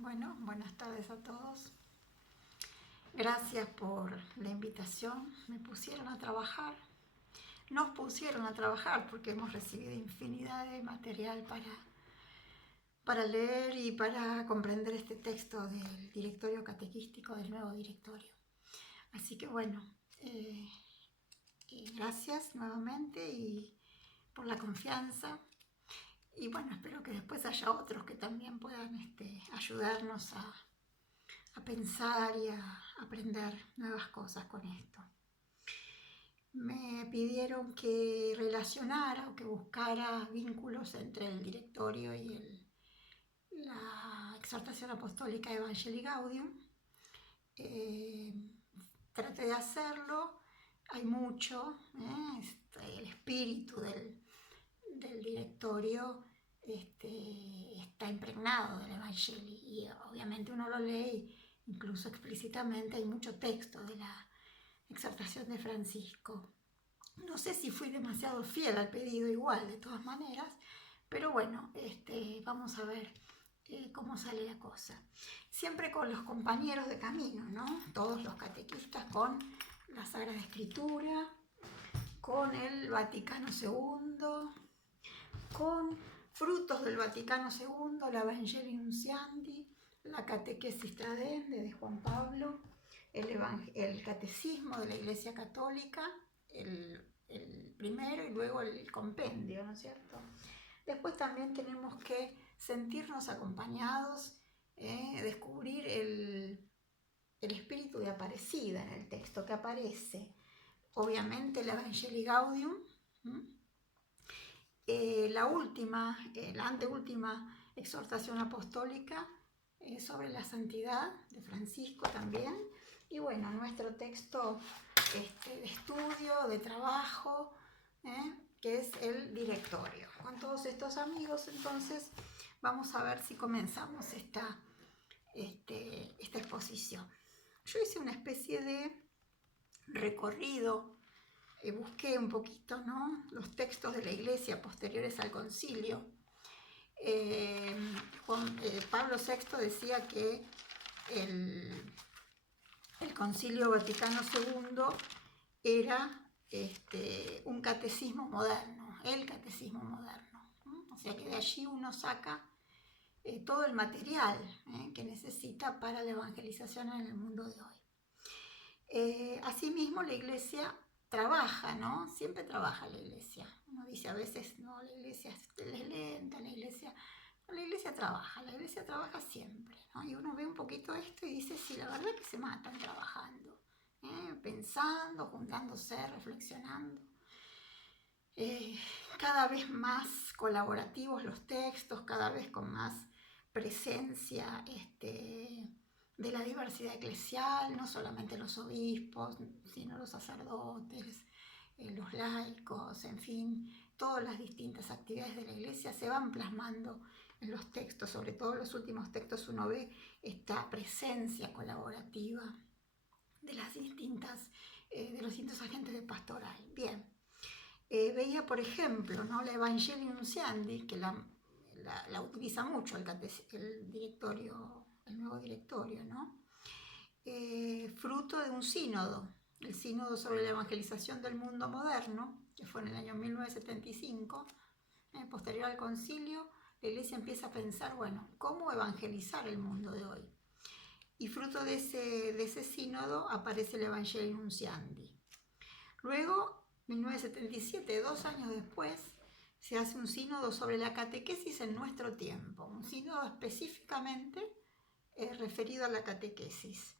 Bueno, buenas tardes a todos. Gracias por la invitación. Me pusieron a trabajar. Nos pusieron a trabajar porque hemos recibido infinidad de material para leer y para comprender este texto del directorio catequístico, del nuevo directorio. Así que bueno, gracias nuevamente y por la confianza. Y bueno, espero que después haya otros que también puedan ayudarnos a pensar y a aprender nuevas cosas con esto. Me pidieron que relacionara o que buscara vínculos entre el directorio y la exhortación apostólica Evangelii Gaudium. Traté de hacerlo, hay mucho, el espíritu del directorio está impregnado del Evangelio y obviamente uno lo lee y incluso explícitamente hay mucho texto de la exhortación de Francisco. No sé si fui demasiado fiel al pedido igual, de todas maneras, pero bueno, vamos a ver cómo sale la cosa. Siempre con los compañeros de camino, ¿no? Todos los catequistas con la Sagrada Escritura, con el Vaticano II, con frutos del Vaticano II, la Evangelii Nunciandi, la Catequesis Tradende de Juan Pablo, el Catecismo de la Iglesia Católica, el primero y luego el compendio, ¿no es cierto? Después también tenemos que sentirnos acompañados, descubrir el espíritu de Aparecida en el texto que aparece. Obviamente la Evangelii Gaudium, la anteúltima exhortación apostólica sobre la santidad de Francisco también, y bueno, nuestro texto de estudio, de trabajo, que es el directorio. Con todos estos amigos, entonces, vamos a ver si comenzamos esta exposición. Yo hice una especie de recorrido, busqué un poquito, ¿no?, los textos de la Iglesia posteriores al concilio. Pablo VI decía que el Concilio Vaticano II era un catecismo moderno, el catecismo moderno, ¿no? O sea que de allí uno saca todo el material que necesita para la evangelización en el mundo de hoy. Asimismo, la Iglesia trabaja, ¿no? Siempre trabaja la Iglesia. Uno dice a veces, no, la Iglesia es lenta, la Iglesia trabaja siempre, ¿no? Y uno ve un poquito esto y dice, sí, la verdad que se matan trabajando, pensando, juntándose, reflexionando. Cada vez más colaborativos los textos, cada vez con más presencia de la diversidad eclesial, no solamente los obispos, sino los sacerdotes, los laicos, en fin, todas las distintas actividades de la Iglesia se van plasmando en los textos. Sobre todo en los últimos textos uno ve esta presencia colaborativa de los distintos agentes de pastoral. Bien, veía por ejemplo, ¿no?, la Evangelii Nunciandi, que la utiliza mucho el nuevo directorio, ¿no? Fruto de un sínodo, el sínodo sobre la evangelización del mundo moderno, que fue en el año 1975, posterior al concilio. La Iglesia empieza a pensar, bueno, ¿cómo evangelizar el mundo de hoy? Y fruto de ese sínodo aparece el Evangelii Nunciandi. Luego, 1977, 2 años después, se hace un sínodo sobre la catequesis en nuestro tiempo, un sínodo específicamente referido a la catequesis.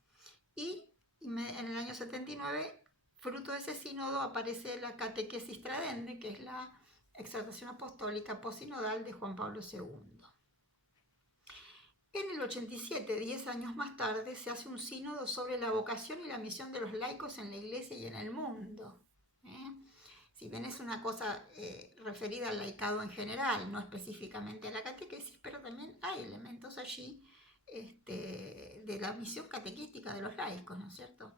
Y en el año 79, fruto de ese sínodo, aparece la Catequesis Tradende, que es la exhortación apostólica posinodal de Juan Pablo II. En el 87, 10 años más tarde, se hace un sínodo sobre la vocación y la misión de los laicos en la Iglesia y en el mundo. Si bien es una cosa referida al laicado en general, no específicamente a la catequesis, pero también hay elementos allí de la misión catequística de los laicos, ¿no es cierto?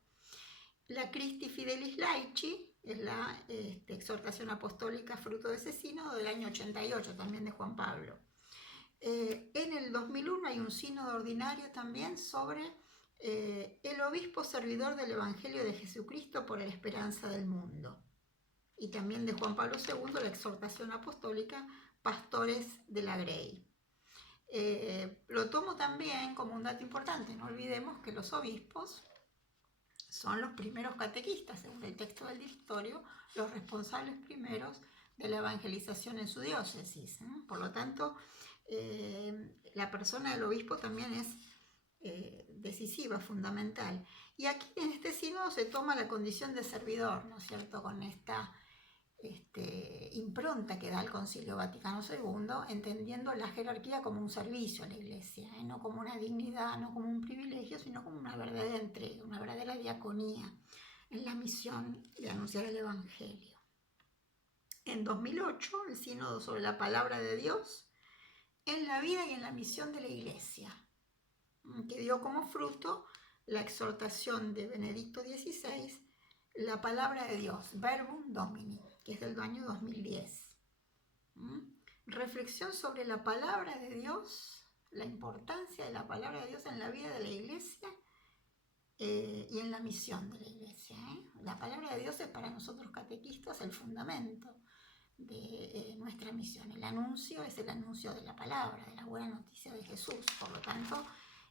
La Christi Fidelis Laici es la exhortación apostólica fruto de ese sínodo del año 88, también de Juan Pablo. En el 2001 hay un sínodo ordinario también sobre el obispo servidor del Evangelio de Jesucristo por la esperanza del mundo. Y también de Juan Pablo II, la exhortación apostólica Pastores de la Grey. Lo tomo también como un dato importante. No olvidemos que los obispos son los primeros catequistas, según el texto del directorio, los responsables primeros de la evangelización en su diócesis. Por lo tanto, la persona del obispo también es decisiva, fundamental. Y aquí en este sínodo se toma la condición de servidor, ¿no es cierto?, con esta impronta que da el Concilio Vaticano II, entendiendo la jerarquía como un servicio a la Iglesia, no como una dignidad, no como un privilegio, sino como una verdadera entrega, una verdadera diaconía en la misión de anunciar el Evangelio. En 2008, el Sínodo sobre la Palabra de Dios en la vida y en la misión de la Iglesia, que dio como fruto la exhortación de Benedicto XVI, la Palabra de Dios, Verbum Domini, que es del año 2010. Reflexión sobre la palabra de Dios, la importancia de la palabra de Dios en la vida de la Iglesia y en la misión de la Iglesia. La palabra de Dios es para nosotros catequistas el fundamento de nuestra misión. El anuncio es el anuncio de la palabra, de la buena noticia de Jesús. Por lo tanto,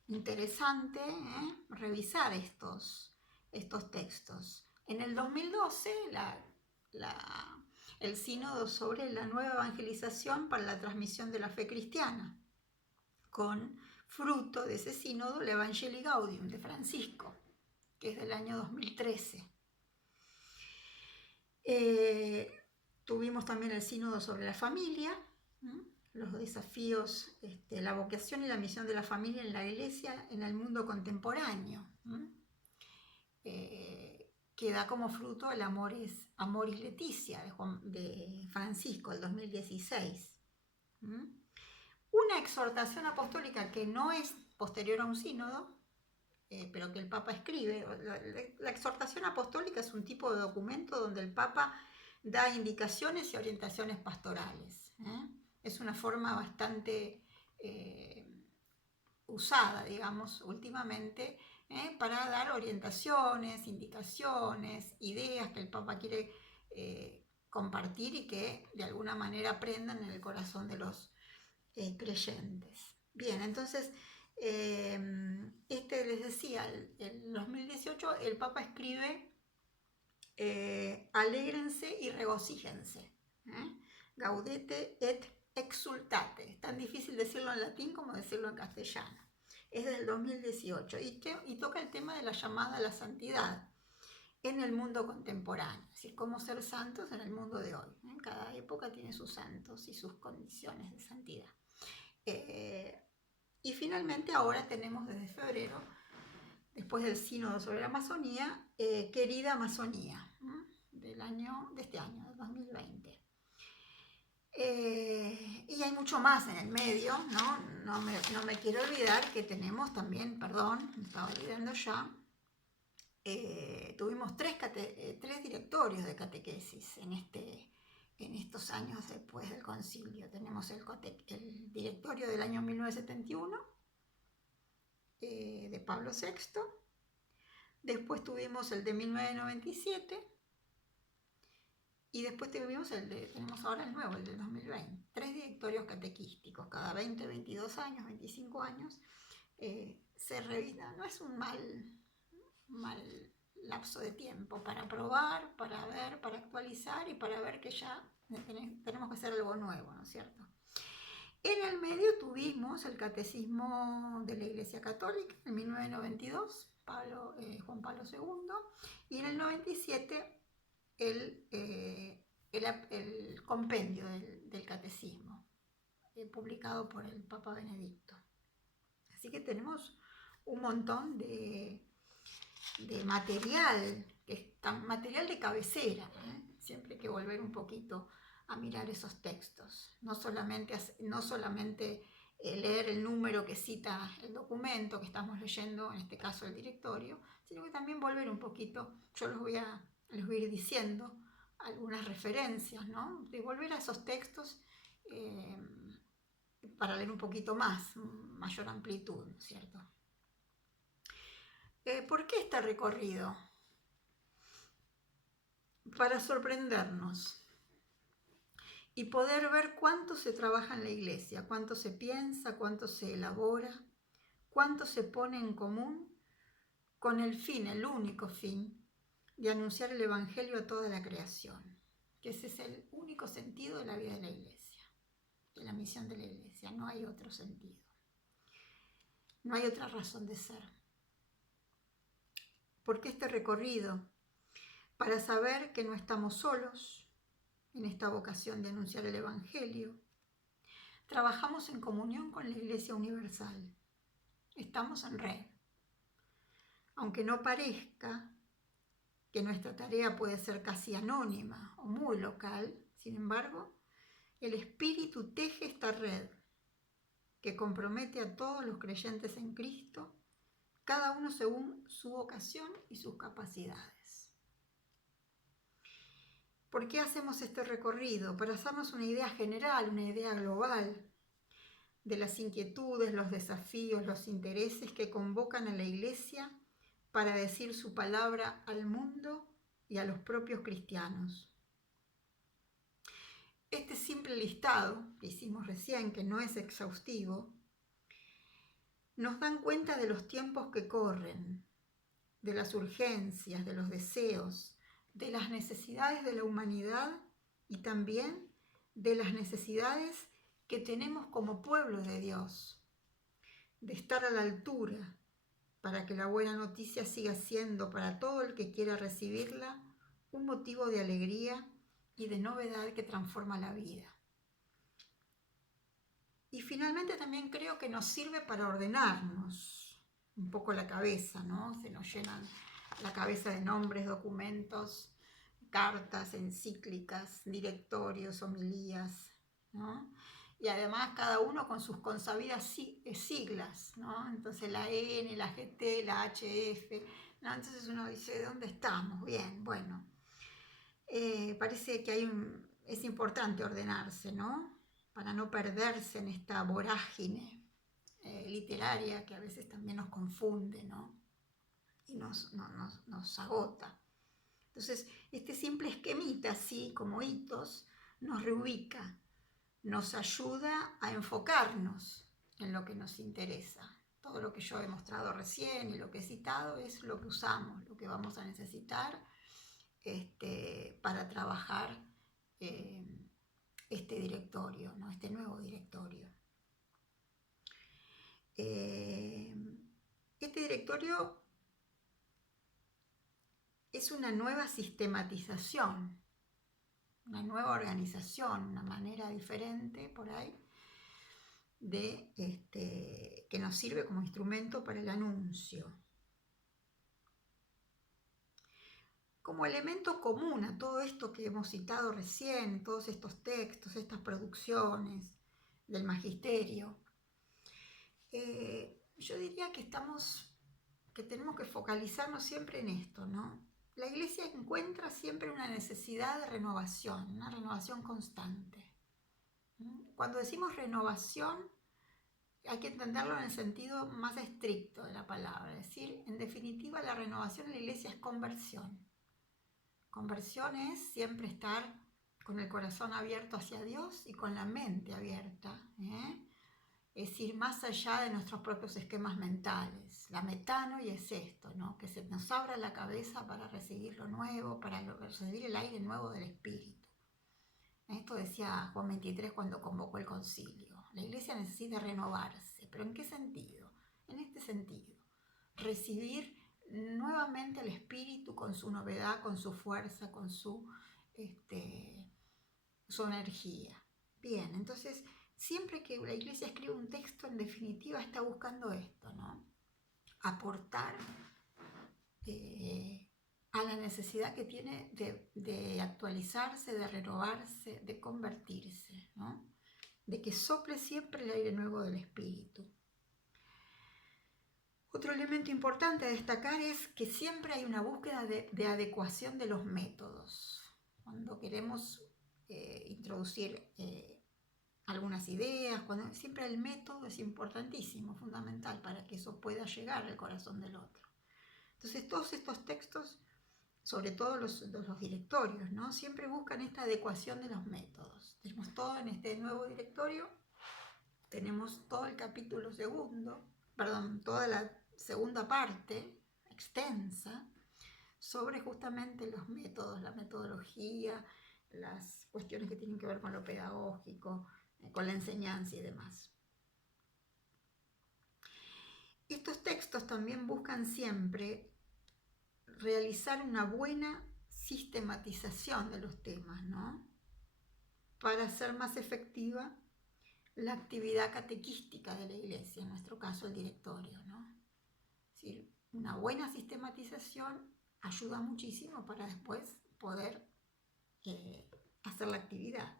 interesante revisar estos textos. En el 2012, el sínodo sobre la nueva evangelización para la transmisión de la fe cristiana, con fruto de ese sínodo, el Evangelii Gaudium de Francisco, que es del año 2013. Tuvimos también el sínodo sobre la familia, los desafíos, la vocación y la misión de la familia en la Iglesia en el mundo contemporáneo, que da como fruto el Amoris Laetitia de Francisco, del 2016. Una exhortación apostólica que no es posterior a un sínodo, pero que el Papa escribe. La exhortación apostólica es un tipo de documento donde el Papa da indicaciones y orientaciones pastorales. Es una forma bastante usada, digamos, últimamente, para dar orientaciones, indicaciones, ideas que el Papa quiere compartir y que de alguna manera prendan en el corazón de los creyentes. Bien, entonces, les decía, en 2018 el Papa escribe alégrense y regocíjense, gaudete et exultate. Es tan difícil decirlo en latín como decirlo en castellano. Es del 2018 y toca el tema de la llamada a la santidad en el mundo contemporáneo, es decir, cómo ser santos en el mundo de hoy. Cada época tiene sus santos y sus condiciones de santidad. Y finalmente ahora tenemos desde febrero, después del sínodo sobre la Amazonía, Querida Amazonía, de este año, del 2020. Y hay mucho más en el medio, no me quiero olvidar que tenemos también, perdón, me estaba olvidando ya, tuvimos tres directorios de catequesis en estos años después del concilio. Tenemos el directorio del año 1971 de Pablo VI, después tuvimos el de 1997 y después tenemos ahora el nuevo, el del 2020. 3 directorios catequísticos, cada 20, 22 años, 25 años, se revisa. No es un mal lapso de tiempo para probar, para ver, para actualizar y para ver que ya tenemos que hacer algo nuevo, ¿no es cierto? En el medio tuvimos el Catecismo de la Iglesia Católica en 1992, Juan Pablo II, y en el 97 el compendio del Catecismo, publicado por el Papa Benedicto. Así que tenemos un montón de material, material de cabecera, siempre hay que volver un poquito a mirar esos textos, no solamente leer el número que cita el documento que estamos leyendo, en este caso el directorio, sino que también volver un poquito. Yo les voy a ir diciendo algunas referencias, de volver a esos textos para leer un poquito más, mayor amplitud, ¿no es cierto? ¿Por qué este recorrido? Para sorprendernos y poder ver cuánto se trabaja en la iglesia, cuánto se piensa, cuánto se elabora, cuánto se pone en común con el fin, el único fin, de anunciar el Evangelio a toda la creación, que ese es el único sentido de la vida de la iglesia, de la misión de la iglesia. No hay otro sentido, no hay otra razón de ser. ¿Por qué este recorrido? Para saber que no estamos solos en esta vocación de anunciar el Evangelio. Trabajamos en comunión con la Iglesia Universal. Estamos en red. Aunque no parezca, que nuestra tarea puede ser casi anónima o muy local, sin embargo, el Espíritu teje esta red que compromete a todos los creyentes en Cristo, cada uno según su vocación y sus capacidades. ¿Por qué hacemos este recorrido? Para hacernos una idea general, una idea global de las inquietudes, los desafíos, los intereses que convocan a la Iglesia para decir su palabra al mundo y a los propios cristianos. Este simple listado que hicimos recién, que no es exhaustivo, nos dan cuenta de los tiempos que corren, de las urgencias, de los deseos, de las necesidades de la humanidad y también de las necesidades que tenemos como pueblo de Dios, de estar a la altura para que la buena noticia siga siendo para todo el que quiera recibirla un motivo de alegría y de novedad que transforma la vida. Y finalmente también creo que nos sirve para ordenarnos un poco la cabeza, ¿no? Se nos llenan la cabeza de nombres, documentos, cartas, encíclicas, directorios, homilías, ¿no? Y además cada uno con sus consabidas siglas, ¿no? Entonces la N, la GT, la HF, ¿no? Entonces uno dice, ¿de dónde estamos? Bien, bueno. Parece que es importante ordenarse, ¿no? Para no perderse en esta vorágine literaria que a veces también nos confunde, ¿no? Y nos agota. Entonces, este simple esquemita, así como hitos, nos reubica, nos ayuda a enfocarnos en lo que nos interesa. Todo lo que yo he mostrado recién y lo que he citado es lo que usamos, lo que vamos a necesitar para trabajar este directorio, ¿no? Este nuevo directorio. Este directorio es una nueva sistematización, una nueva organización, una manera diferente por ahí de que nos sirve como instrumento para el anuncio. Como elemento común a todo esto que hemos citado recién, todos estos textos, estas producciones del magisterio, yo diría que tenemos que focalizarnos siempre en esto, ¿no? La Iglesia encuentra siempre una necesidad de renovación, una renovación constante. Cuando decimos renovación, hay que entenderlo en el sentido más estricto de la palabra. Es decir, en definitiva, la renovación en la Iglesia es conversión. Conversión es siempre estar con el corazón abierto hacia Dios y con la mente abierta, es ir más allá de nuestros propios esquemas mentales. La metano y es esto, ¿no? Que se nos abra la cabeza para recibir lo nuevo, para recibir el aire nuevo del Espíritu. Esto decía Juan 23 cuando convocó el concilio. La Iglesia necesita renovarse, ¿pero en qué sentido? En este sentido, recibir nuevamente el Espíritu con su novedad, con su fuerza, con su energía. Bien, entonces siempre que la Iglesia escribe un texto, en definitiva está buscando esto, ¿no? Aportar a la necesidad que tiene de actualizarse, de renovarse, de convertirse, ¿no? De que sople siempre el aire nuevo del Espíritu. Otro elemento importante a destacar es que siempre hay una búsqueda de adecuación de los métodos. Cuando queremos introducir algunas ideas, siempre el método es importantísimo, fundamental, para que eso pueda llegar al corazón del otro. Entonces todos estos textos, sobre todo los directorios, ¿no? Siempre buscan esta adecuación de los métodos. Tenemos todo en este nuevo directorio, tenemos todo el capítulo segundo, toda la segunda parte extensa sobre justamente los métodos, la metodología, las cuestiones que tienen que ver con lo pedagógico, con la enseñanza y demás. Estos textos también buscan siempre realizar una buena sistematización de los temas, ¿no? Para hacer más efectiva la actividad catequística de la Iglesia, en nuestro caso el directorio, ¿no? Es decir, una buena sistematización ayuda muchísimo para después poder hacer la actividad.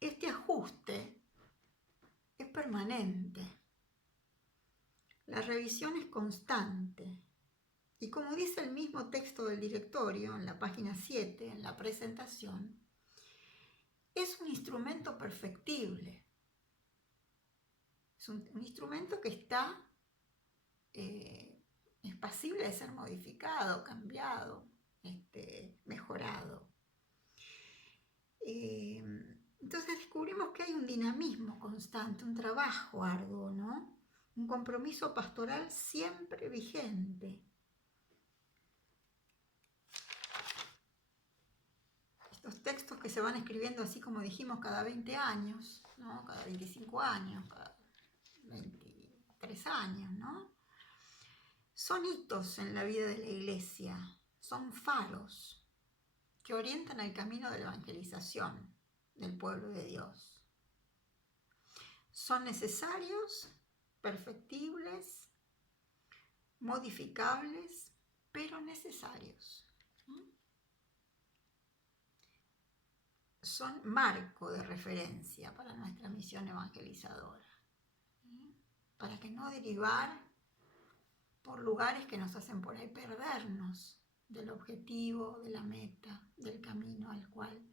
Este ajuste es permanente, la revisión es constante y, como dice el mismo texto del directorio en la página 7, en la presentación, es un instrumento perfectible. Es un instrumento que está es pasible de ser modificado, cambiado, mejorado. Entonces descubrimos que hay un dinamismo constante, un trabajo arduo, ¿no? Un compromiso pastoral siempre vigente. Estos textos que se van escribiendo, así como dijimos, cada 20 años, ¿no? Cada 25 años, cada 23 años, ¿no? Son hitos en la vida de la Iglesia, son faros que orientan el camino de la evangelización del pueblo de Dios. Son necesarios, perfectibles, modificables, pero necesarios. Son marco de referencia para nuestra misión evangelizadora, para que no derivar por lugares que nos hacen por ahí perdernos del objetivo, de la meta, del camino al cual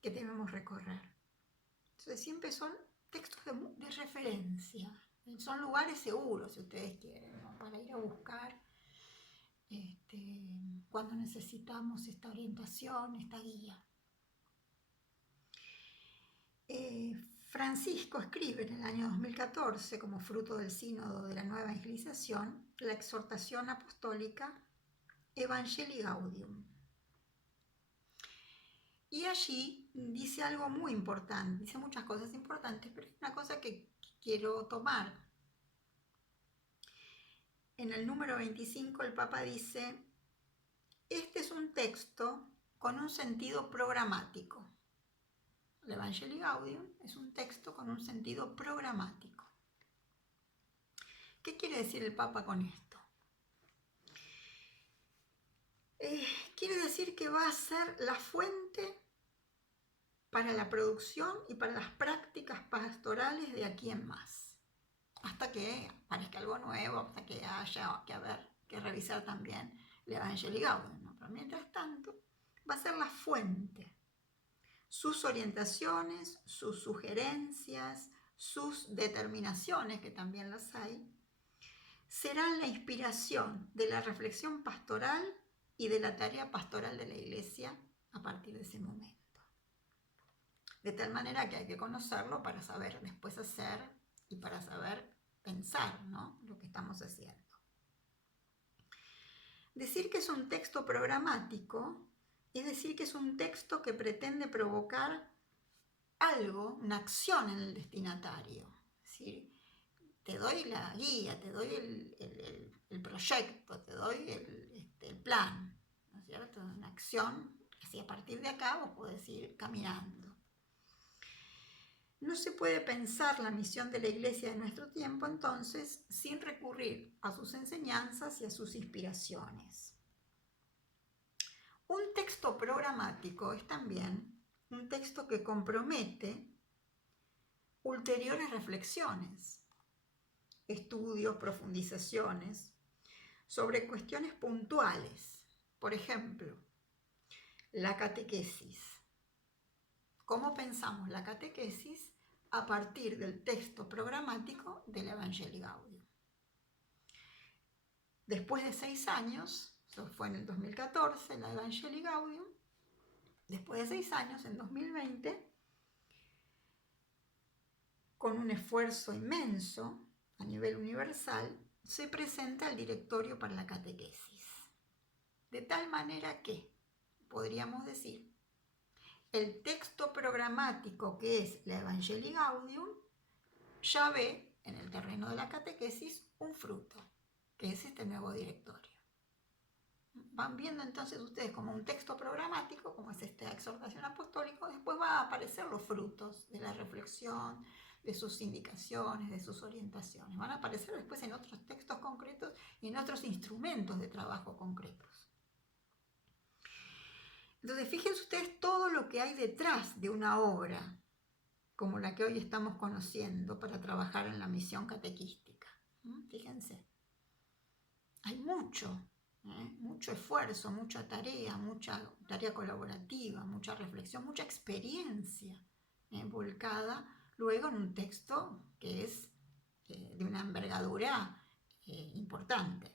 que debemos recorrer. Entonces siempre son textos de referencia, son lugares seguros, si ustedes quieren, ¿no? Para ir a buscar cuando necesitamos esta orientación, esta guía. Francisco escribe en el año 2014, como fruto del sínodo de la nueva evangelización, la exhortación apostólica Evangelii Gaudium. Y allí dice algo muy importante, dice muchas cosas importantes, pero hay una cosa que quiero tomar. En el número 25 el Papa dice: este es un texto con un sentido programático. El Evangelii Gaudium es un texto con un sentido programático. ¿Qué quiere decir el Papa con esto? Quiere decir que va a ser la fuente para la producción y para las prácticas pastorales de aquí en más, hasta que aparezca algo nuevo, hasta que haya que revisar también el Evangelii Gaudium, ¿no? Pero mientras tanto va a ser la fuente. Sus orientaciones, sus sugerencias, sus determinaciones, que también las hay, serán la inspiración de la reflexión pastoral y de la tarea pastoral de la Iglesia a partir de ese momento. De tal manera que hay que conocerlo para saber después hacer y para saber pensar, ¿no? Lo que estamos haciendo. Decir que es un texto programático es decir que es un texto que pretende provocar algo, una acción en el destinatario. Es decir, te doy la guía, te doy el proyecto, te doy el plan, ¿no es cierto? Una acción, así a partir de acá vos podés ir caminando. No se puede pensar la misión de la Iglesia de nuestro tiempo, entonces, sin recurrir a sus enseñanzas y a sus inspiraciones. Un texto programático es también un texto que compromete ulteriores reflexiones, estudios, profundizaciones sobre cuestiones puntuales. Por ejemplo, la catequesis, cómo pensamos la catequesis a partir del texto programático del Evangelii Gaudium. Después de 6 años, eso fue en el 2014, la Evangelii Gaudium, después de 6 años, en 2020, con un esfuerzo inmenso a nivel universal, se presenta el Directorio para la Catequesis. De tal manera que, podríamos decir, el texto programático que es la Evangelii Gaudium ya ve en el terreno de la catequesis un fruto, que es este nuevo directorio. Van viendo entonces ustedes como un texto programático, como es esta exhortación apostólica, después van a aparecer los frutos de la reflexión, de sus indicaciones, de sus orientaciones. Van a aparecer después en otros textos concretos y en otros instrumentos de trabajo concretos. Entonces, fíjense ustedes todo lo que hay detrás de una obra como la que hoy estamos conociendo para trabajar en la misión catequística. Fíjense, hay mucho esfuerzo, mucha tarea colaborativa, mucha reflexión, mucha experiencia volcada luego en un texto que es de una envergadura importante.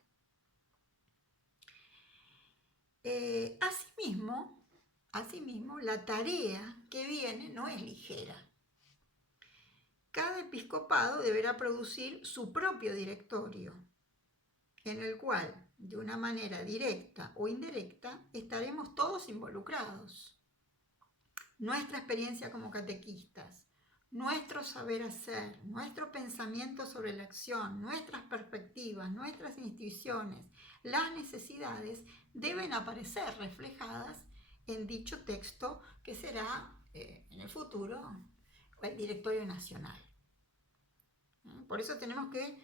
Asimismo, la tarea que viene no es ligera. Cada episcopado deberá producir su propio directorio, en el cual, de una manera directa o indirecta, estaremos todos involucrados. Nuestra experiencia como catequistas, nuestro saber hacer, nuestro pensamiento sobre la acción, nuestras perspectivas, nuestras instituciones, las necesidades deben aparecer reflejadas en dicho texto que será en el futuro el Directorio Nacional. Por eso tenemos que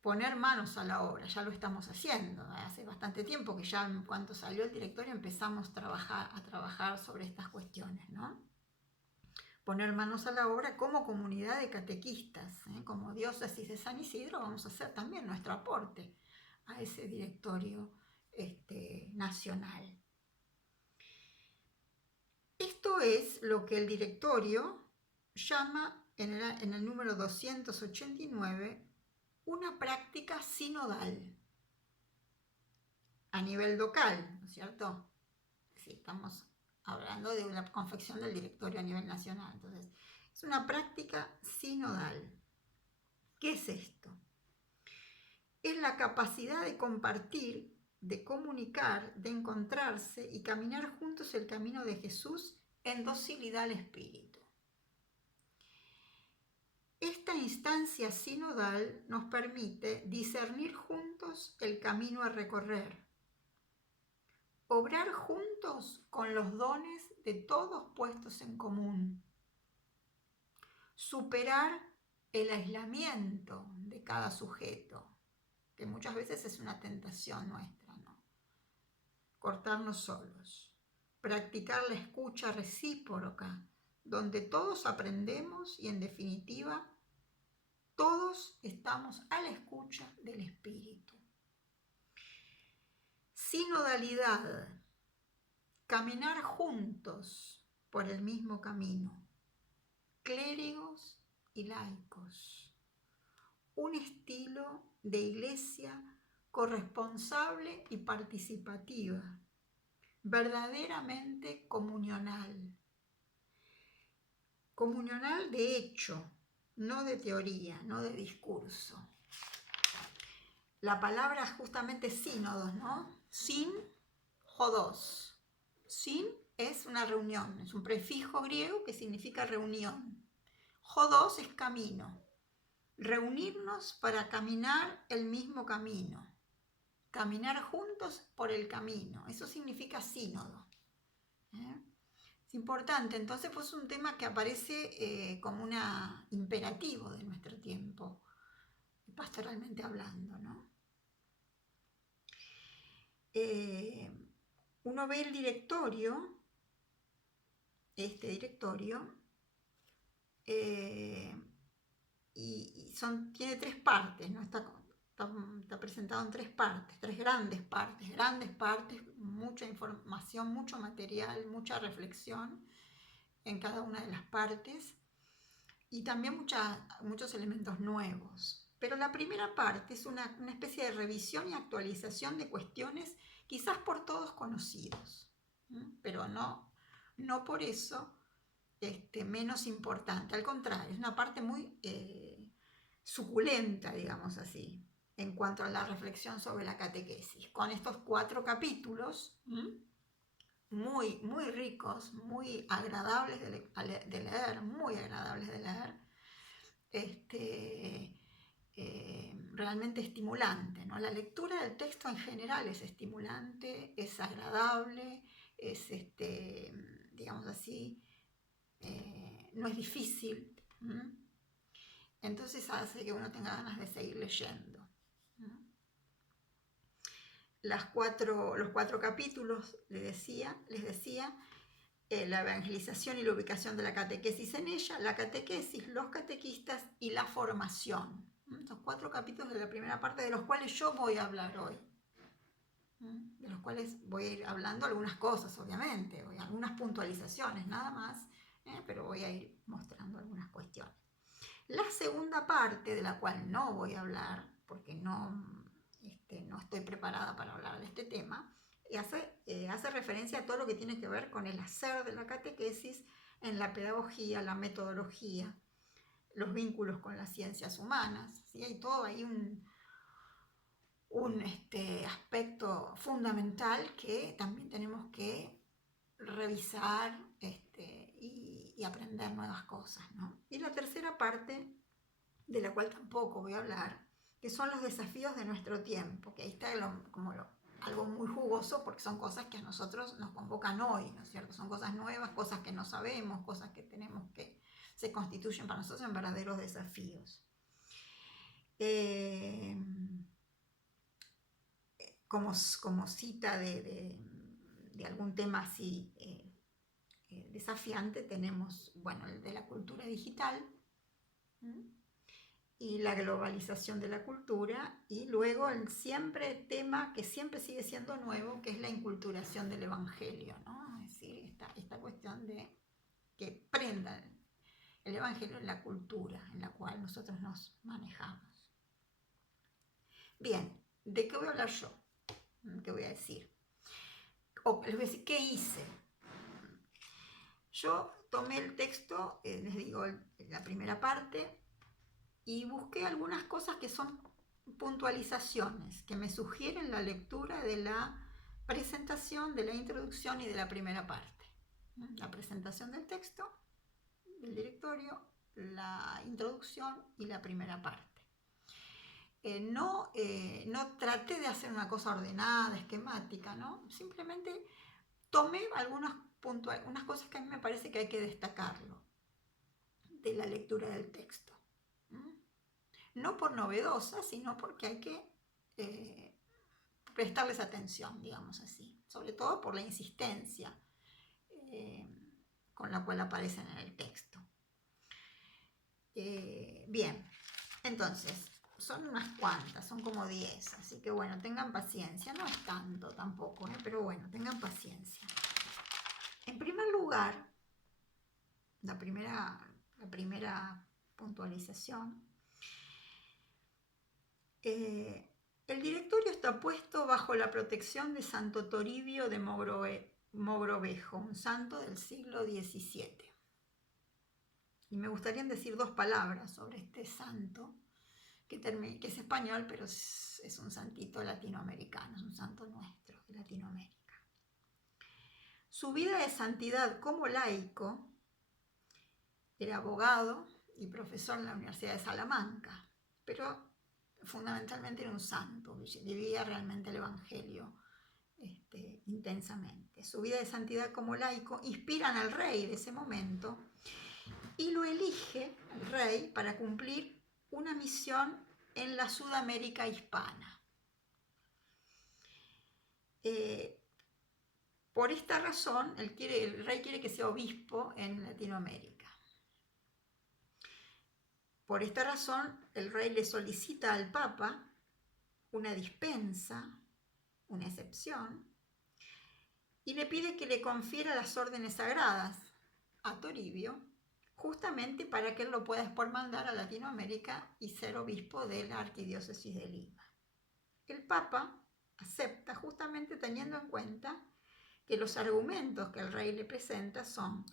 poner manos a la obra, ya lo estamos haciendo. Hace bastante tiempo que ya en cuanto salió el directorio empezamos a trabajar sobre estas cuestiones, ¿no? Poner manos a la obra como comunidad de catequistas, como diócesis de San Isidro, vamos a hacer también nuestro aporte a ese directorio nacional. Esto es lo que el directorio llama en el número 289 una práctica sinodal a nivel local, ¿no es cierto? Sí, estamos hablando de una confección del directorio a nivel nacional. Entonces, es una práctica sinodal. ¿Qué es esto? Es la capacidad de compartir, de comunicar, de encontrarse y caminar juntos el camino de Jesús en docilidad al Espíritu. Esta instancia sinodal nos permite discernir juntos el camino a recorrer, obrar juntos con los dones de todos puestos en común, superar el aislamiento de cada sujeto, que muchas veces es una tentación nuestra, ¿no? Cortarnos solos, practicar la escucha recíproca, donde todos aprendemos y en definitiva todos estamos a la escucha del Espíritu. Sinodalidad, caminar juntos por el mismo camino, clérigos y laicos, un estilo de iglesia corresponsable y participativa, verdaderamente comunional. Comunional de hecho, no de teoría, no de discurso. La palabra justamente sínodos, ¿no? Sin, jodos. Sin es una reunión, es un prefijo griego que significa reunión. Jodos es camino. Reunirnos para caminar el mismo camino. Caminar juntos por el camino. Eso significa sínodo. Es importante, entonces pues es un tema que aparece como un imperativo de nuestro tiempo, pastoralmente hablando, ¿no? Uno ve el directorio, este directorio, y tiene 3 partes, ¿no? Está presentado en 3 partes, 3 grandes partes, mucha información, mucho material, mucha reflexión, en cada una de las partes y también muchos elementos nuevos. Pero la primera parte es una especie de revisión y actualización de cuestiones quizás por todos conocidos, pero no por eso menos importante. Al contrario, es una parte muy suculenta, digamos así, en cuanto a la reflexión sobre la catequesis, con estos 4 capítulos muy, muy ricos, muy agradables de leer, muy agradables de leer, realmente estimulante, ¿no? La lectura del texto en general es estimulante, es agradable, es, digamos así, no es difícil, entonces hace que uno tenga ganas de seguir leyendo. Los 4 capítulos, les decía, la evangelización y la ubicación de la catequesis en ella, la catequesis, los catequistas y la formación. Estos 4 capítulos de la primera parte, de los cuales yo voy a hablar hoy. De los cuales voy a ir hablando algunas cosas, obviamente, algunas puntualizaciones nada más, pero voy a ir mostrando algunas cuestiones. La segunda parte, de la cual no voy a hablar, porque no estoy preparada para hablar de este tema, hace referencia a todo lo que tiene que ver con el hacer de la catequesis en la pedagogía, la metodología, los vínculos con las ciencias humanas, ¿sí? Hay todo ahí un aspecto fundamental que también tenemos que revisar y aprender nuevas cosas, ¿no? Y la tercera parte, de la cual tampoco voy a hablar, que son los desafíos de nuestro tiempo, que ahí está algo muy jugoso, porque son cosas que a nosotros nos convocan hoy, ¿no es cierto? Son cosas nuevas, cosas que no sabemos, cosas que tenemos que se constituyen para nosotros en verdaderos desafíos. Como cita de algún tema así desafiante, tenemos, bueno, el de la cultura digital, y la globalización de la cultura, y luego el tema que siempre sigue siendo nuevo, que es la inculturación del evangelio, ¿no? Es decir, esta cuestión de que prenda el evangelio en la cultura en la cual nosotros nos manejamos. Bien, ¿de qué voy a hablar yo? ¿Qué voy a decir? Les voy a decir qué hice. Yo tomé el texto, les digo, la primera parte, y busqué algunas cosas que son puntualizaciones que me sugieren la lectura de la presentación, de la introducción y de la primera parte. La presentación del texto, del directorio, la introducción y la primera parte. No traté de hacer una cosa ordenada, esquemática, ¿no? Simplemente tomé unas cosas que a mí me parece que hay que destacarlo de la lectura del texto. No por novedosa, sino porque hay que prestarles atención, digamos así, sobre todo por la insistencia con la cual aparecen en el texto. Bien, entonces, son unas cuantas, son como 10, así que bueno, tengan paciencia, no es tanto tampoco, pero bueno, tengan paciencia. En primer lugar, la primera puntualización, el directorio está puesto bajo la protección de Santo Toribio de Mogrovejo, un santo del siglo XVII. Y me gustaría decir 2 palabras sobre este santo, que es español, pero es un santito latinoamericano, es un santo nuestro de Latinoamérica. Su vida de santidad como laico, era abogado y profesor en la Universidad de Salamanca, pero fundamentalmente era un santo, vivía realmente el evangelio intensamente. Su vida de santidad como laico inspiran al rey de ese momento y lo elige el rey para cumplir una misión en la Sudamérica hispana. Por esta razón, el rey quiere que sea obispo en Latinoamérica. Por esta razón, el rey le solicita al Papa una dispensa, una excepción, y le pide que le confiera las órdenes sagradas a Toribio, justamente para que él lo pueda después mandar a Latinoamérica y ser obispo de la arquidiócesis de Lima. El Papa acepta justamente teniendo en cuenta que los argumentos que el rey le presenta son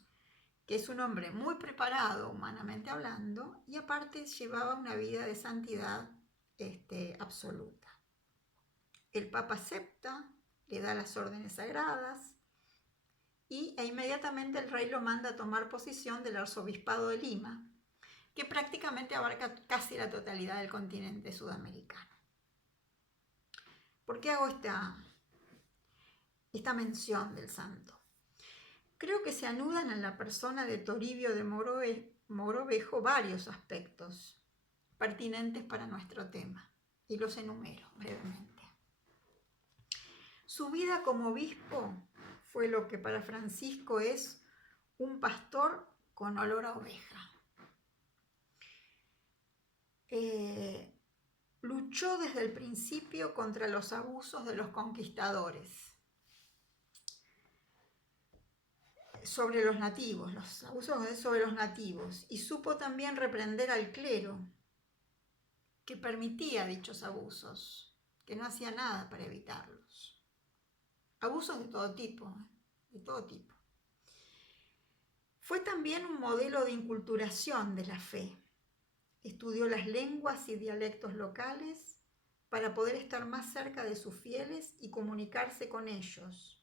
que es un hombre muy preparado humanamente hablando y aparte llevaba una vida de santidad absoluta. El Papa acepta, le da las órdenes sagradas e inmediatamente el rey lo manda a tomar posesión del arzobispado de Lima, que prácticamente abarca casi la totalidad del continente sudamericano. ¿Por qué hago esta mención del santo? Creo que se anudan en la persona de Toribio de Mogrovejo varios aspectos pertinentes para nuestro tema, y los enumero brevemente. Su vida como obispo fue lo que para Francisco es un pastor con olor a oveja. Luchó desde el principio contra los abusos de los conquistadores sobre los nativos, los abusos sobre los nativos, y supo también reprender al clero que permitía dichos abusos, que no hacía nada para evitarlos. Abusos de todo tipo, de todo tipo. Fue también un modelo de inculturación de la fe. Estudió las lenguas y dialectos locales para poder estar más cerca de sus fieles y comunicarse con ellos,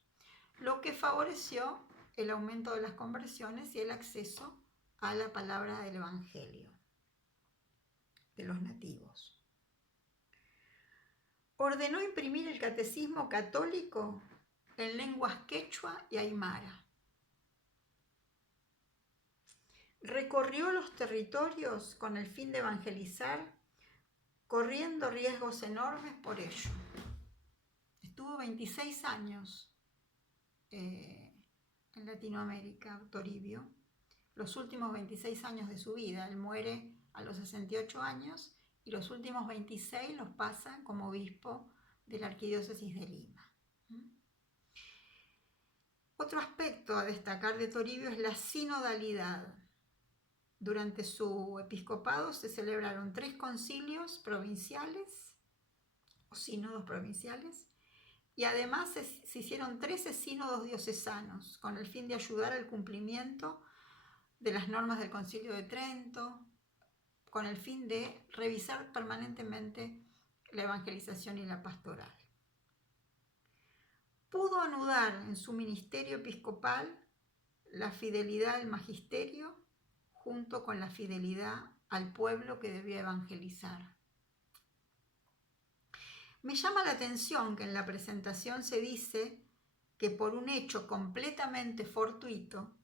lo que favoreció el aumento de las conversiones y el acceso a la palabra del Evangelio de los nativos. Ordenó imprimir el catecismo católico en lenguas quechua y aymara. Recorrió los territorios con el fin de evangelizar, corriendo riesgos enormes por ello. Estuvo 26 años en Latinoamérica, Toribio, los últimos 26 años de su vida. Él muere a los 68 años y los últimos 26 los pasa como obispo de la arquidiócesis de Lima. Otro aspecto a destacar de Toribio es la sinodalidad. Durante su episcopado se celebraron 3 concilios provinciales o sínodos provinciales y además se hicieron 13 sínodos diocesanos con el fin de ayudar al cumplimiento de las normas del Concilio de Trento, con el fin de revisar permanentemente la evangelización y la pastoral. Pudo anudar en su ministerio episcopal la fidelidad al magisterio junto con la fidelidad al pueblo que debía evangelizar. Me llama la atención que en la presentación se dice que por un hecho completamente fortuito,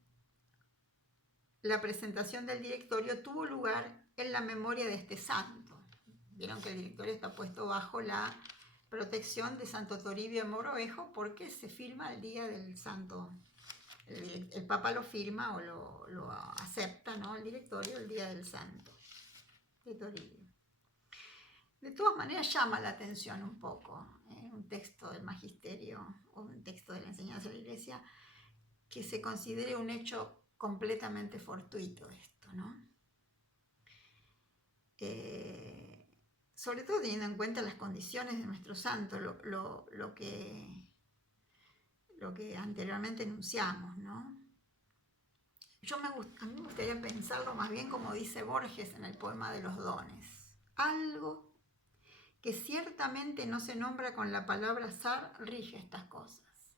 la presentación del directorio tuvo lugar en la memoria de este santo. Vieron que el directorio está puesto bajo la protección de Santo Toribio de Mogrovejo porque se firma el día del santo. El Papa lo firma o lo acepta, ¿no? El directorio el día del santo de Toribio. De todas maneras llama la atención un poco un texto del magisterio o un texto de la enseñanza de la Iglesia que se considere un hecho completamente fortuito esto, ¿no? Sobre todo teniendo en cuenta las condiciones de nuestro santo, lo que anteriormente enunciamos, ¿no? A mí me gustaría pensarlo más bien como dice Borges en el poema de los dones. Algo que ciertamente no se nombra con la palabra azar rige estas cosas.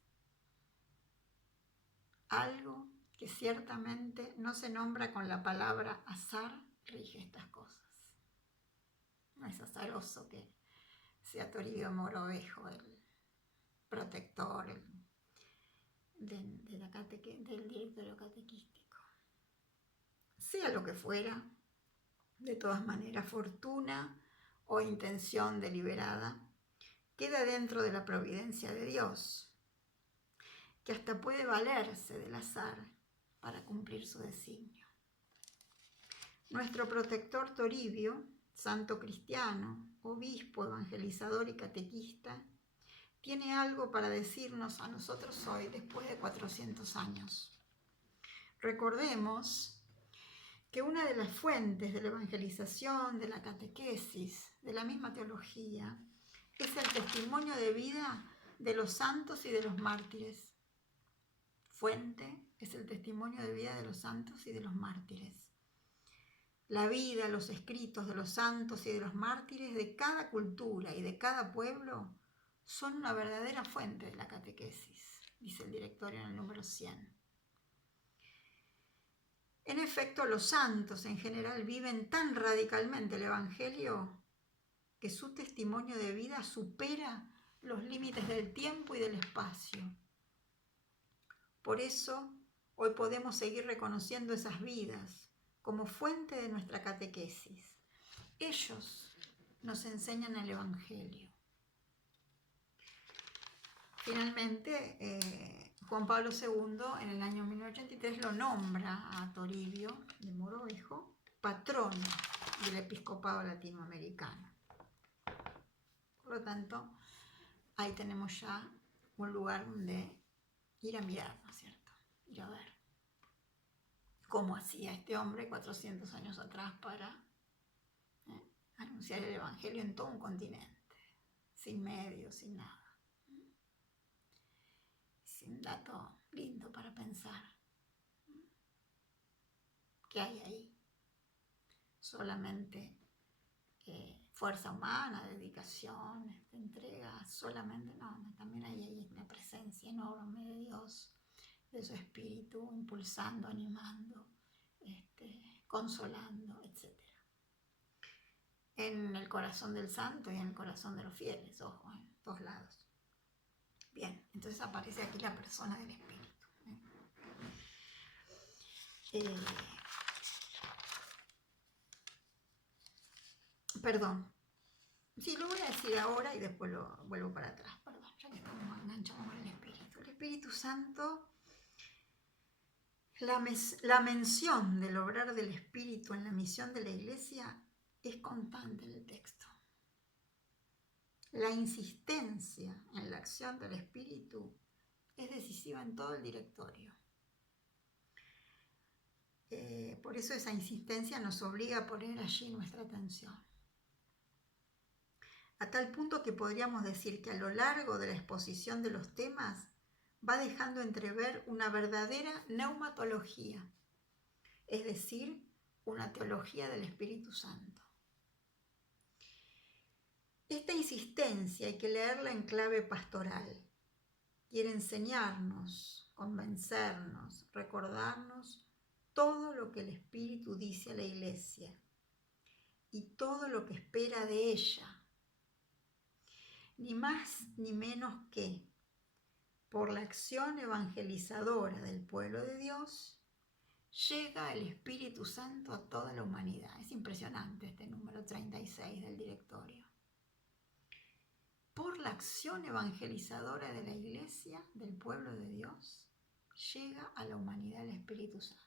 Algo que ciertamente no se nombra con la palabra azar rige estas cosas. No es azaroso que sea Toribio Mogrovejo el protector del directorio catequístico. Sea lo que fuera, de todas maneras, fortuna o intención deliberada queda dentro de la providencia de Dios, que hasta puede valerse del azar para cumplir su designio. Nuestro protector Toribio, santo cristiano, obispo, evangelizador y catequista, tiene algo para decirnos a nosotros hoy, después de 400 años. Recordemos que una de las fuentes de la evangelización, de la catequesis, de la misma teología, es el testimonio de vida de los santos y de los mártires. Fuente es el testimonio de vida de los santos y de los mártires. La vida, los escritos de los santos y de los mártires de cada cultura y de cada pueblo son una verdadera fuente de la catequesis, dice el directorio en el número 100. En efecto, los santos en general viven tan radicalmente el Evangelio que su testimonio de vida supera los límites del tiempo y del espacio. Por eso, hoy podemos seguir reconociendo esas vidas como fuente de nuestra catequesis. Ellos nos enseñan el Evangelio. Finalmente, Juan Pablo II, en el año 1983, lo nombra a Toribio de Mogrovejo patrono del episcopado latinoamericano. Por lo tanto, ahí tenemos ya un lugar donde ir a mirar, ¿no es cierto? Ir a ver cómo hacía este hombre 400 años atrás para anunciar el Evangelio en todo un continente, sin medios, sin nada. Es un dato lindo para pensar. ¿Qué hay ahí? Solamente fuerza humana, dedicación, entrega, solamente no, también hay ahí una presencia enorme de Dios, de su espíritu, impulsando, animando, consolando, etc. En el corazón del santo y en el corazón de los fieles, ojo, en todos lados. Bien, entonces aparece aquí la persona del espíritu. Perdón. Sí, lo voy a decir ahora y después lo vuelvo para atrás. Perdón, ya que estamos enganchados con el Espíritu. El Espíritu Santo, la mención del obrar del Espíritu en la misión de la Iglesia es constante en el texto. La insistencia en la acción del Espíritu es decisiva en todo el directorio. Por eso esa insistencia nos obliga a poner allí nuestra atención. A tal punto que podríamos decir que a lo largo de la exposición de los temas va dejando entrever una verdadera neumatología, es decir, una teología del Espíritu Santo. Esta insistencia hay que leerla en clave pastoral. Quiere enseñarnos, convencernos, recordarnos todo lo que el Espíritu dice a la Iglesia y todo lo que espera de ella. Ni más ni menos que, por la acción evangelizadora del pueblo de Dios, llega el Espíritu Santo a toda la humanidad. Es impresionante este número 36 del directorio. Por la acción evangelizadora de la Iglesia, del pueblo de Dios, llega a la humanidad el Espíritu Santo.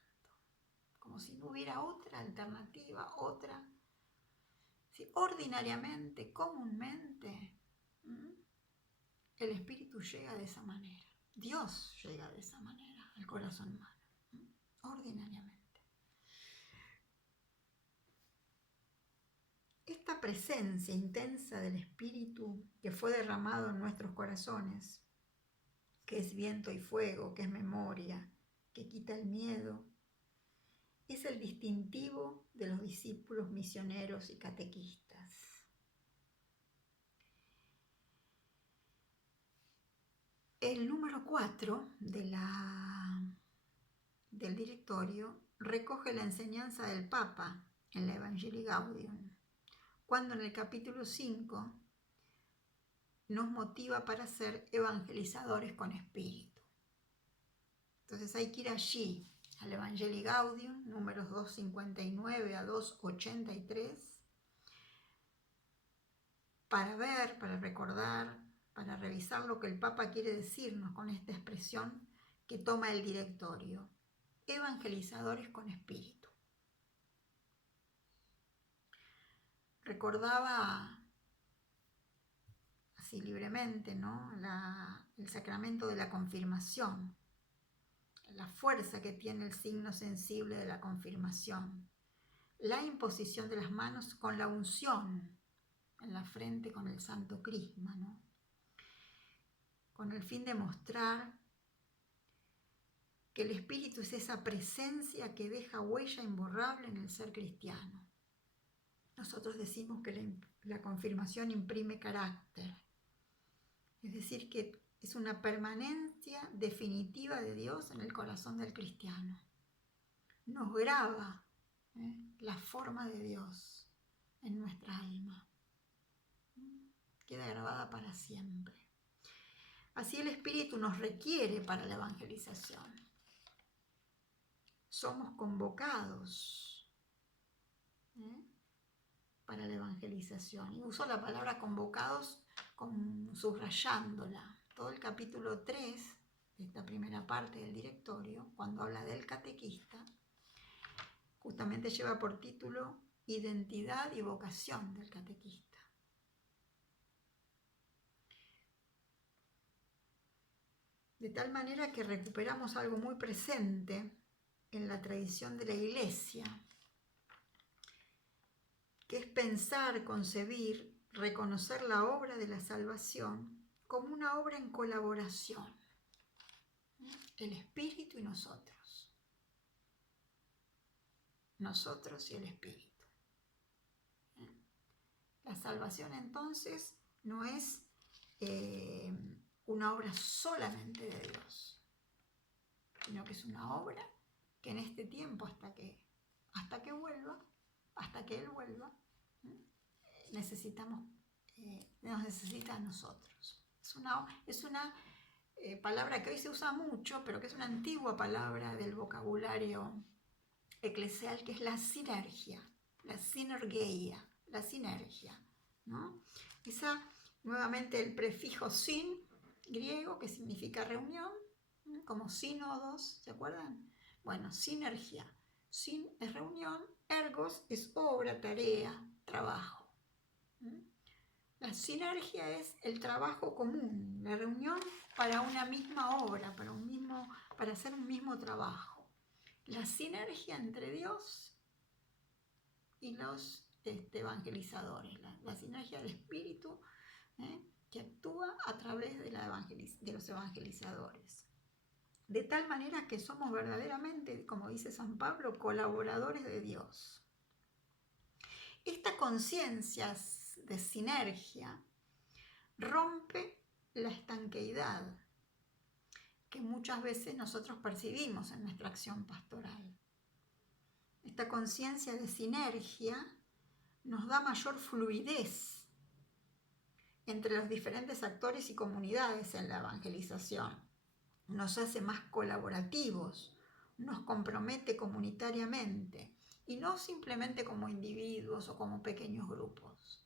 Como si no hubiera otra alternativa, otra. Si ordinariamente, comúnmente, el Espíritu llega de esa manera. Dios llega de esa manera al corazón humano, ordinariamente. Esta presencia intensa del Espíritu que fue derramado en nuestros corazones, que es viento y fuego, que es memoria, que quita el miedo, es el distintivo de los discípulos misioneros y catequistas. El número 4 del directorio recoge la enseñanza del Papa en la Evangelii Gaudium, cuando en el capítulo 5 nos motiva para ser evangelizadores con espíritu. Entonces hay que ir allí, al Evangelii Gaudium, números 259 a 283, para ver, para recordar, para revisar lo que el Papa quiere decirnos con esta expresión que toma el directorio. Evangelizadores con espíritu. Recordaba así libremente, ¿no? El sacramento de la confirmación, la fuerza que tiene el signo sensible de la confirmación, la imposición de las manos con la unción en la frente con el santo crisma, ¿no? Con el fin de mostrar que el espíritu es esa presencia que deja huella imborrable en el ser cristiano. Nosotros decimos que la confirmación imprime carácter, es decir, que es una permanencia definitiva de Dios en el corazón del cristiano. Nos graba la forma de Dios en nuestra alma. Queda grabada para siempre. Así el Espíritu nos requiere para la evangelización. Somos convocados para la evangelización. Y uso la palabra convocados subrayándola. Todo el capítulo 3 de esta primera parte del directorio, cuando habla del catequista, justamente lleva por título Identidad y vocación del catequista. De tal manera que recuperamos algo muy presente en la tradición de la Iglesia, que es pensar, concebir, reconocer la obra de la salvación como una obra en colaboración, el Espíritu y nosotros y el Espíritu. La salvación entonces no es una obra solamente de Dios, sino que es una obra que en este tiempo, hasta que Él vuelva, nos necesita a nosotros. Es una palabra que hoy se usa mucho, pero que es una antigua palabra del vocabulario eclesial, que es la sinergia, la sinergia, ¿no? Nuevamente el prefijo sin, griego, que significa reunión, como sínodos, ¿se acuerdan? Bueno, sinergia. Sin es reunión, ergos es obra, tarea, trabajo. La sinergia es el trabajo común, la reunión para una misma obra, para hacer un mismo trabajo. La sinergia entre Dios y los evangelizadores, la sinergia del Espíritu que actúa a través de los evangelizadores. De tal manera que somos verdaderamente, como dice San Pablo, colaboradores de Dios. Esta conciencia de sinergia rompe la estanqueidad que muchas veces nosotros percibimos en nuestra acción pastoral. Esta conciencia de sinergia nos da mayor fluidez entre los diferentes actores y comunidades en la evangelización. Nos hace más colaborativos, nos compromete comunitariamente y no simplemente como individuos o como pequeños grupos.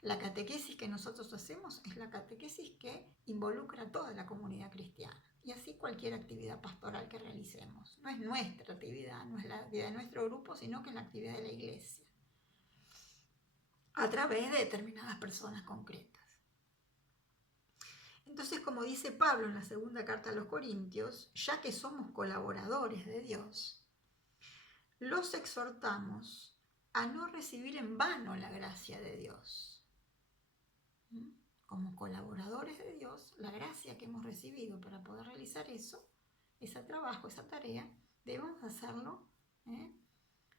La catequesis que nosotros hacemos es la catequesis que involucra a toda la comunidad cristiana, y así cualquier actividad pastoral que realicemos. No es nuestra actividad, no es la actividad de nuestro grupo, sino que es la actividad de la Iglesia, a través de determinadas personas concretas. Entonces, como dice Pablo en la segunda carta a los Corintios, ya que somos colaboradores de Dios, los exhortamos a no recibir en vano la gracia de Dios. Como colaboradores de Dios, la gracia que hemos recibido para poder realizar ese trabajo, esa tarea, debemos hacerlo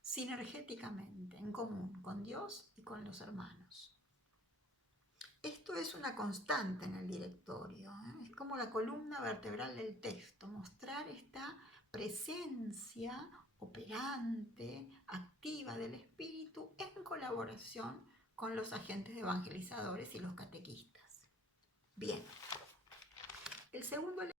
sinergéticamente, en común, con Dios y con los hermanos. Esto es una constante en el directorio, es como la columna vertebral del texto, mostrar esta presencia operante, activa del Espíritu en colaboración con los agentes evangelizadores y los catequistas. Bien, el segundo